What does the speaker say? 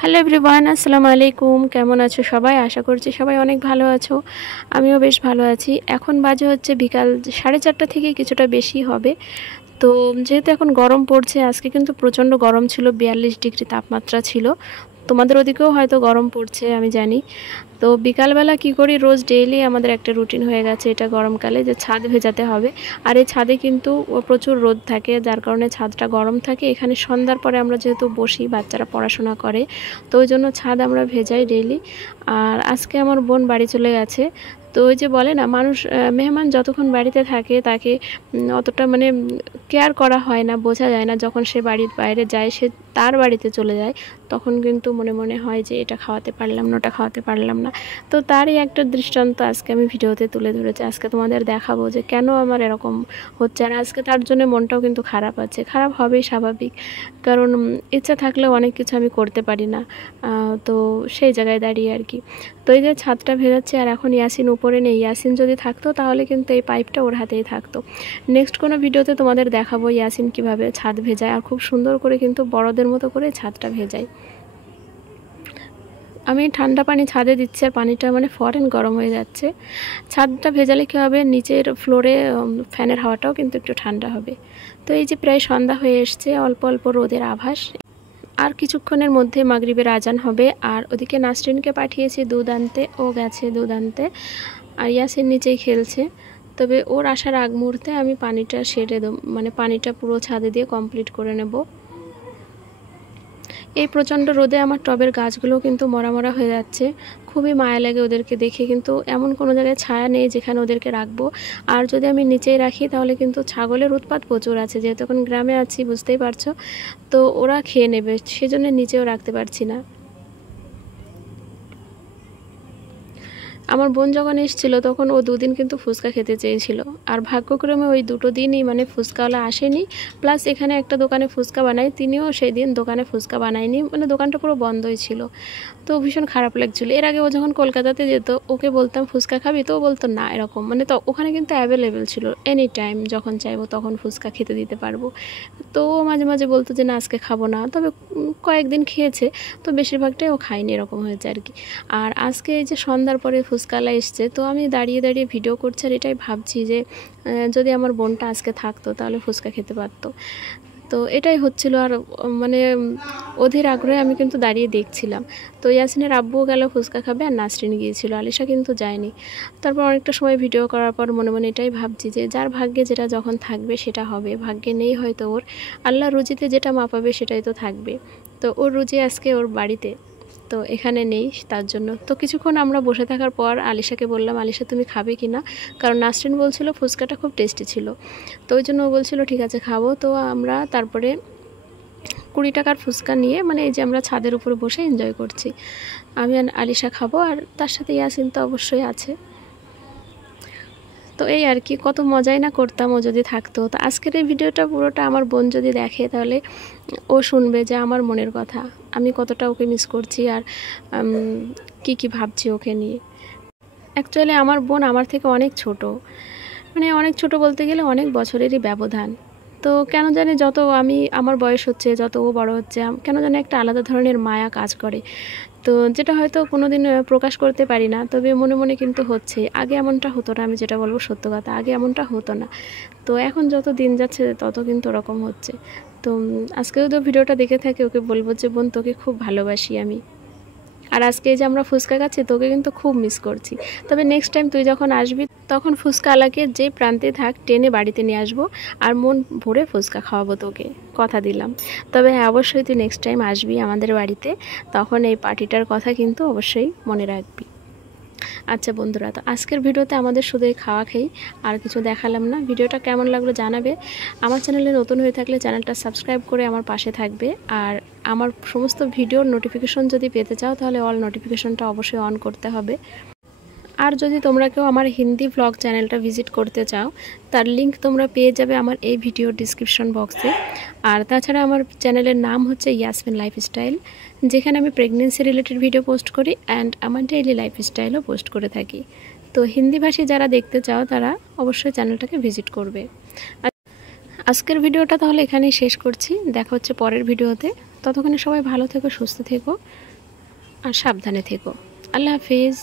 Hello everyone, আসসালামু আলাইকুম। কেমন আছো সবাই? আশা করছি সবাই অনেক ভালো আছো। আমিও বেশ ভালো আছি। এখন বাজে হচ্ছে বিকাল 4:30 থেকে কিছুটা বেশি হবে। তো যেহেতু এখন গরম পড়ছে, আজকে কিন্তু প্রচণ্ড গরম ছিল, 42 ডিগ্রি তাপমাত্রা ছিল। তোমাদের ওদিকেও হয়তো গরম পড়ছে, আমি জানি। তো বিকালবেলা কি করি, রোজ ডেইলি আমাদের একটা রুটিন হয়ে গেছে এটা গরমকালে, যে ছাদ ভেজাতে হবে। আর এই ছাদে কিন্তু প্রচুর রোদ থাকে, যার কারণে ছাদটা গরম থাকে। এখানে সন্ধ্যার পরে আমরা যেহেতু বসি, বাচ্চারা পড়াশোনা করে, তো ওই জন্য ছাদ আমরা ভেজাই ডেইলি। আর আজকে আমার বোন বাড়ি চলে গেছে। তো ওই যে বলে না, মানুষ মেহমান যতক্ষণ বাড়িতে থাকে তাকে অতটা মানে কেয়ার করা হয় না, বোঝা যায় না। যখন সে বাড়ির বাইরে যায়, সে তার বাড়িতে চলে যায়, তখন কিন্তু মনে মনে হয় যে এটা খাওয়াতে পারলাম না, ওটা খাওয়াতে পারলাম না। তো তারই একটা দৃষ্টান্ত আজকে আমি ভিডিওতে তুলে ধরেছি। আজকে তোমাদের দেখাবো যে কেন আমার এরকম হচ্ছে। আর আজকে তার জন্য মনটাও কিন্তু খারাপ আছে, খারাপ হবেই স্বাভাবিক, কারণ ইচ্ছা থাকলেও অনেক কিছু আমি করতে পারি না। তো সেই জায়গায় দাঁড়িয়ে আর কি। তো এই যে ছাদটা ভেজাচ্ছে, আর এখন ইয়াসিন উপরে নেই। ইয়াসিন যদি থাকতো তাহলে কিন্তু এই পাইপটা ওর হাতেই থাকতো। নেক্সট কোনো ভিডিওতে তোমাদের দেখাবো ইয়াসিন কিভাবে ছাদ ভেজায়, আর খুব সুন্দর করে কিন্তু বড়দের মতো করে ছাদটা ভেজায়। আমি ঠান্ডা পানি ছাদে দিচ্ছি, আর পানিটা মানে ফরেন গরম হয়ে যাচ্ছে। ছাদটা ভেজালে কী হবে, নিচের ফ্লোরে ফ্যানের হাওয়াটাও কিন্তু একটু ঠান্ডা হবে। তো এই যে প্রায় সন্ধ্যা হয়ে এসছে, অল্প অল্প রোদের আভাস। আর কিছুক্ষণের মধ্যে মাগরিবের আজান হবে। আর ওদিকে নাসরিনকে পাঠিয়েছি দুধ আনতে, ও গেছে দুধ আনতে। আর ইয়াসিন নিচেই খেলছে। তবে ওর আসার আগ মুহূর্তে আমি পানিটা সেরে দেব, মানে পানিটা পুরো ছাদে দিয়ে কমপ্লিট করে নেব। এই প্রচণ্ড রোদে আমার টবের গাছগুলো কিন্তু মরা মরা হয়ে যাচ্ছে। খুবই মায়া লাগে ওদেরকে দেখে, কিন্তু এমন কোনো জায়গায় ছায়া নেই যেখানে ওদেরকে রাখবো। আর যদি আমি নিচেই রাখি তাহলে কিন্তু ছাগলের উৎপাত প্রচুর আছে, যেহেতু এখন গ্রামে আছি, বুঝতেই পারছো। তো ওরা খেয়ে নেবে, সেজন্য নিচেও রাখতে পারছি না। আমার বোন যখন এসেছিল তখন ও দুদিন কিন্তু ফুচকা খেতে চেয়েছিল। আর ভাগ্যক্রমে ওই দুটো দিনই মানে ফুচকাওয়ালা আসেনি, প্লাস এখানে একটা দোকানে ফুচকা বানায়, তিনিও সেই দিন দোকানে ফুচকা বানায়নি, মানে দোকানটা পুরো বন্ধই ছিল। তো ভীষণ খারাপ লাগছিলো। এর আগে ও যখন কলকাতাতে যেত, ওকে বলতাম ফুচকা খাবি, তো ও বলতো না, এরকম মানে। তো ওখানে কিন্তু অ্যাভেলেবেল ছিল, এনি টাইম যখন চাইবো তখন ফুচকা খেতে দিতে পারবো। তো ও মাঝে মাঝে বলতো যে না, আজকে খাবো না। তবে কয়েকদিন খেয়েছে, তো বেশিরভাগটাই ও খায়নি, এরকম হয়েছে আর কি। আর আজকে এই যে সন্ধ্যার পরে ফুচকালা এসছে, তো আমি দাঁড়িয়ে দাঁড়িয়ে ভিডিও করছি, আর এটাই ভাবছি যে যদি আমার বোনটা আজকে থাকতো তাহলে ফুচকা খেতে পারতো। তো এটাই হচ্ছিল। আর মানে অধীর আগ্রহে আমি কিন্তু দাঁড়িয়ে দেখছিলাম। তো ইয়াসিনের আব্বুও গেল ফুচকা খাবে, আর নাসরিন গিয়েছিল, আলিশা কিন্তু যায়নি। তারপর অনেকটা সময় ভিডিও করার পর মনে মনে এটাই ভাবছি যে যার ভাগ্যে যেটা যখন থাকবে সেটা হবে, ভাগ্যে নেই হয়তো ওর, আল্লাহ রুজিতে যেটা মাপাবে সেটাই তো থাকবে। তো ওর রুজি আজকে ওর বাড়িতে, তো এখানে নেই, তার জন্য। তো কিছুক্ষণ আমরা বসে থাকার পর আলিশাকে বললাম, আলিশা তুমি খাবে কি না, কারণ নাসরিন বলছিল ফুচকাটা খুব টেস্টি ছিল। তো ওই জন্য ও বলছিল ঠিক আছে খাবো। তো আমরা তারপরে 20 টাকার ফুচকা নিয়ে, মানে এই যে আমরা ছাদের উপরে বসে এনজয় করছি। আমি আর আলিশা খাবো, আর তার সাথে ইয়াসিন তো অবশ্যই আছে। তো এই আর কি, কত মজাই না করতাম ও যদি থাকতো। তো আজকের এই ভিডিওটা পুরোটা আমার বোন যদি দেখে, তাহলে ও শুনবে যে আমার মনের কথা, আমি কতটা ওকে মিস করছি, আর কি ভাবছি ওকে নিয়ে। অ্যাকচুয়ালি আমার বোন আমার থেকে অনেক ছোট, মানে অনেক ছোট বলতে গেলে অনেক বছরেরই ব্যবধান। তো কেন জানি যত আমার বয়স হচ্ছে, যত ও বড় হচ্ছে, কেন জানি একটা আলাদা ধরনের মায়া কাজ করে। তো যেটা হয়তো কোনো দিন প্রকাশ করতে পারি না, তবে মনে মনে কিন্তু হচ্ছে। আগে এমনটা হতো না, আমি যেটা বলবো সত্য কথা, আগে এমনটা হতো না। তো এখন যত দিন যাচ্ছে তত কিন্তু ওরকম হচ্ছে। তো আজকে যদি ভিডিওটা দেখে থাকে, ওকে বলবো যে বোন, তোকে খুব ভালোবাসি আমি। আর আজকে এই যে আমরা ফুচকা খাচ্ছি, তোকে কিন্তু খুব মিস করছি। তবে নেক্সট টাইম তুই যখন আসবি, তখন ফুচকাওয়ালাকে যে প্রান্তে থাক টেনে বাড়িতে নিয়ে আসবো, আর মন ভরে ফুচকা খাওয়াবো তোকে, কথা দিলাম। তবে হ্যাঁ, অবশ্যই তুই নেক্সট টাইম আসবি আমাদের বাড়িতে, তখন এই পার্টিটার কথা কিন্তু অবশ্যই মনে রাখবি। আচ্ছা বন্ধুরা, তো আজকের ভিডিওতে আমাদের শুধু এই খাওয়া খেয়ে আর কিছু দেখালাম না। ভিডিওটা কেমন লাগলো জানাবে। আমার চ্যানেলে নতুন হয়ে থাকলে চ্যানেলটা সাবস্ক্রাইব করে আমার পাশে থাকবে। আর আমার সমস্ত ভিডিওর নোটিফিকেশন যদি পেতে চাও, তাহলে অল নোটিফিকেশনটা অবশ্যই অন করতে হবে। আর যদি তোমরা কেউ আমার হিন্দি ব্লগ চ্যানেলটা ভিজিট করতে চাও, তার লিংক তোমরা পেয়ে যাবে আমার এই ভিডিওর ডিসক্রিপশন বক্সে। আর তাছাড়া আমার চ্যানেলের নাম হচ্ছে ইয়াসমিন লাইফস্টাইল, যেখানে আমি প্রেগনেন্সি রিলেটেড ভিডিও পোস্ট করি, অ্যান্ড আমার ডেইলি লাইফস্টাইলও পোস্ট করে থাকি। তো হিন্দিভাষী যারা দেখতে চাও, তারা অবশ্যই চ্যানেলটাকে ভিজিট করবে। আজকের ভিডিওটা তাহলে এখানেই শেষ করছি, দেখা হচ্ছে পরের ভিডিওতে। ততক্ষণে সবাই ভালো থেকো, সুস্থ থেকো আর সাবধানে থেকো। আল্লাহ হাফিজ।